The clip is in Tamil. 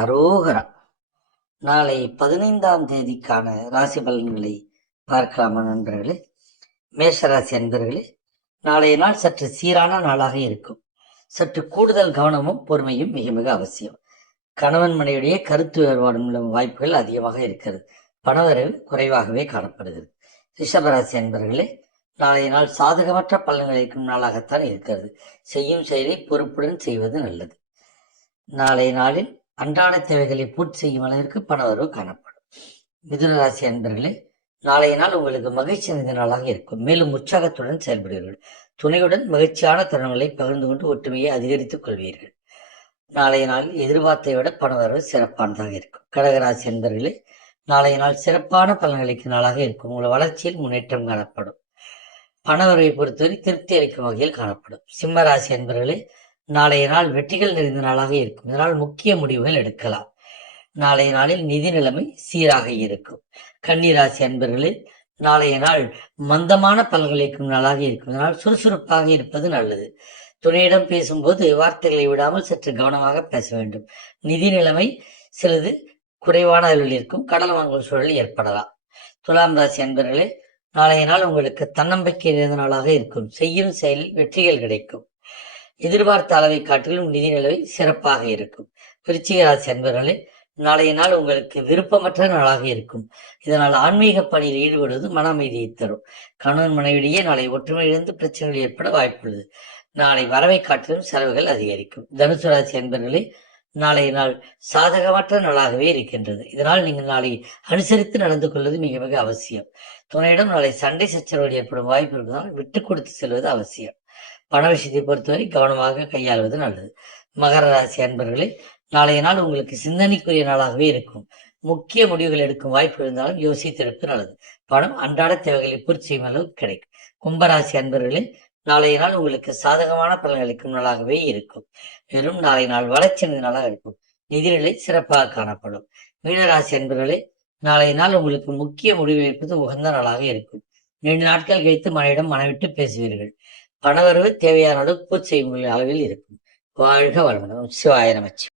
அரோகரா. நாளை 15ஆம் தேதிக்கான ராசி பலன்களை பார்க்கலாமா நண்பர்களே? மேஷராசி அன்பர்களே, நாளைய நாள் சற்று சீரான நாளாக இருக்கும். சற்று கூடுதல் கவனமும் பொறுமையும் மிக மிக அவசியம். கணவன் மனைவிடையே கருத்து வேறுபாடு உள்ள வாய்ப்புகள் அதிகமாக இருக்கிறது. பணவரவு குறைவாகவே காணப்படுகிறது. ரிஷபராசி அன்பர்களே, நாளைய நாள் சாதகமற்ற பலன்கள் அளிக்கும் நாளாகத்தான் இருக்கிறது. செய்யும் செயலை பொறுப்புடன் செய்வது நல்லது. நாளைய நாளில் அன்றாட தேவைகளை பூர்த்தி செய்யும் அளவிற்கு பணவரவு காணப்படும். மிதுன ராசி அன்பர்களே, நாளைய நாள் உங்களுக்கு மகிழ்ச்சி நிறைந்த நாளாக இருக்கும். மேலும் உற்சாகத்துடன் செயல்படுவீர்கள். துணையுடன் மகிழ்ச்சியான தருணங்களை பகிர்ந்து கொண்டு ஒற்றுமையை அதிகரித்துக் கொள்வீர்கள். நாளைய நாளில் எதிர்பார்த்தை விட பணவரவு சிறப்பானதாக இருக்கும். கடகராசி அன்பர்களே, நாளைய நாள் சிறப்பான பலன்களுக்கு நாளாக இருக்கும். உங்கள் வளர்ச்சியில் முன்னேற்றம் காணப்படும். பணவரவை பொறுத்தவரை திருப்தி அளிக்கும் வகையில் காணப்படும். சிம்ம ராசி அன்பர்களே, நாளைய நாள் வெற்றிகள் நிறைந்த நாளாக இருக்கும். இதனால் முக்கிய முடிவுகள் எடுக்கலாம். நாளைய நாளில் நிதி நிலைமை சீராக இருக்கும். கன்னிராசி அன்பர்களே, நாளைய நாள் மந்தமான பலன்களிக்கும் நாளாக இருக்கும். இதனால் சுறுசுறுப்பாக இருப்பது நல்லது. துணையிடம் பேசும்போது வார்த்தைகளை விடாமல் சற்று கவனமாக பேச வேண்டும். நிதி நிலைமை சிறிது குறைவான அளவில் இருக்கும். கடன் வாங்கும் சூழல் ஏற்படலாம். துலாம் ராசி அன்பர்களே, நாளைய நாள் உங்களுக்கு தன்னம்பிக்கை நிறைந்த நாளாக இருக்கும். செய்யும் செயலில் வெற்றிகள் கிடைக்கும். எதிர்பார்த்த அளவை காட்டிலும் நிதி நிலவை சிறப்பாக இருக்கும். விருச்சிக ராசி அன்பர்களே, நாளைய நாள் உங்களுக்கு விருப்பமற்ற நாளாக இருக்கும். இதனால் ஆன்மீக பணியில் ஈடுபடுவது மன அமைதியை தரும். கணவன் மனைவிடையே நாளை ஒற்றுமை இழந்து பிரச்சனைகள் ஏற்பட வாய்ப்புள்ளது. நாளை வரவை காட்டிலும் செலவுகள் அதிகரிக்கும். தனுசு ராசி அன்பர்களே, நாளைய நாள் சாதகமற்ற நாளாகவே இருக்கின்றது. இதனால் நீங்கள் நாளை அனுசரித்து நடந்து கொள்வது மிக மிக அவசியம். துணையிடம் நாளை சண்டை சச்சரவுகள் ஏற்படும் வாய்ப்பு இருப்பதால் விட்டு கொடுத்து செல்வது அவசியம். பண விஷயத்தை பொறுத்தவரை கவனமாக கையாள்வது நல்லது. மகர ராசி அன்பர்களே, நாளைய நாள் உங்களுக்கு சிந்தனைக்குரிய நாளாகவே இருக்கும். முக்கிய முடிவுகள் எடுக்கும் வாய்ப்பு இருந்தாலும் யோசித்திருப்பது நல்லது. பணம் அன்றாட தேவைகளை பூர்த்தி செய்யும் அளவுக்கு கிடைக்கும். கும்பராசி அன்பர்களே, நாளைய நாள் உங்களுக்கு சாதகமான பலன் அளிக்கும் நாளாகவே இருக்கும். வெறும் நாளை நாள் வளர்ச்சி நாளாக இருக்கும். நிதிநிலை சிறப்பாக காணப்படும். மீனராசி அன்பர்களே, நாளைய நாள் உங்களுக்கு முக்கிய முடிவு எடுப்பது உகந்த நாளாக இருக்கும். 2 நாட்கள் கழித்து மனையிடம் மனவிட்டு பேசுவீர்கள். பணவரவு தேவையான அளவு பூர்த்தி செய்யும் அளவில் இருக்கும். வாழ்க வளமுடன். சிவாய நமச்சிவாய.